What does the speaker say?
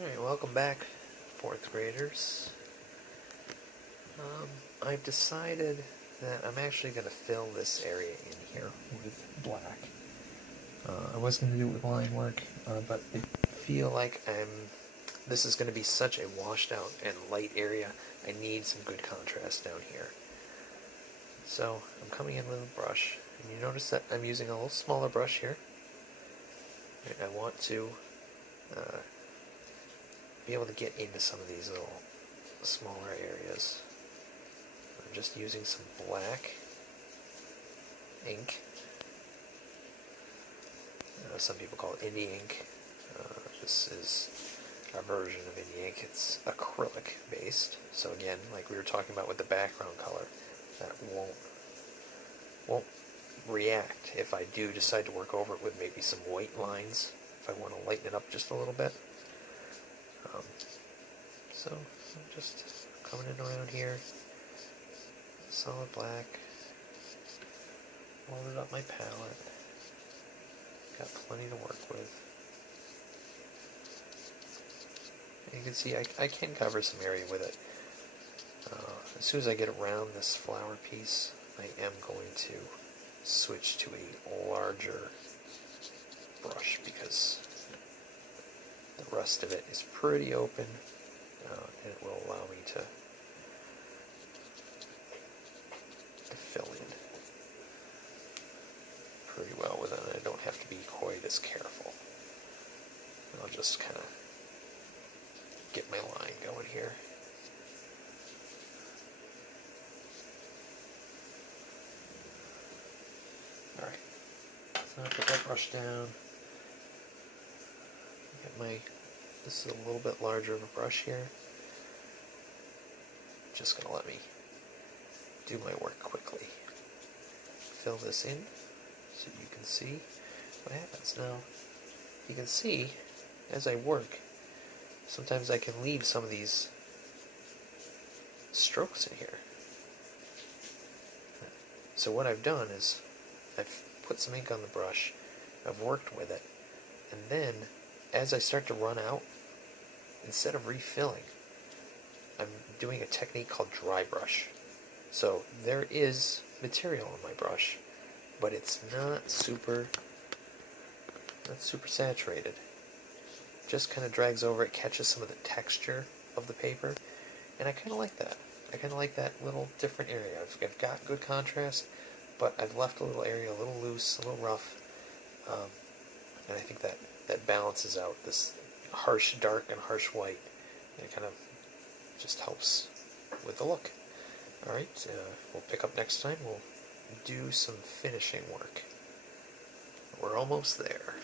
Alright, welcome back, 4th graders. I've decided that I'm actually going to fill this area in here with black. I was going to do it with line work, but I feel like this is going to be such a washed out and light area, I need some good contrast down here. So I'm coming in with a brush, and you notice that I'm using a little smaller brush here. I want to be able to get into some of these little smaller areas. I'm just using some black ink. Some people call it indie ink. This is our version of indie ink. It's acrylic based. So again, like we were talking about with the background color, that won't react if I do decide to work over it with maybe some white lines, if I want to lighten it up just a little bit. So I'm just coming in around here, solid black, loaded up my palette, got plenty to work with. And you can see I can cover some area with it. As soon as I get around this flower piece, I am going to switch to a larger brush because the rest of it is pretty open, and it will allow me to fill in pretty well with it. I don't have to be quite as careful. I'll just kind of get my line going here. Alright, so I put that brush down. This is a little bit larger of a brush here. Just going to let me do my work quickly. Fill this in so you can see what happens. Now, you can see as I work, sometimes I can leave some of these strokes in here. So what I've done is I've put some ink on the brush, I've worked with it, and then as I start to run out, instead of refilling, I'm doing a technique called dry brush. So there is material on my brush, but it's not super saturated. Just kind of drags over it, catches some of the texture of the paper, and I kind of like that. I kind of like that little different area. I've got good contrast, but I've left a little area a little loose, a little rough, and I think that balances out this harsh dark and harsh white, and it kind of just helps with the look. Alright, we'll pick up next time. We'll do some finishing work. We're almost there.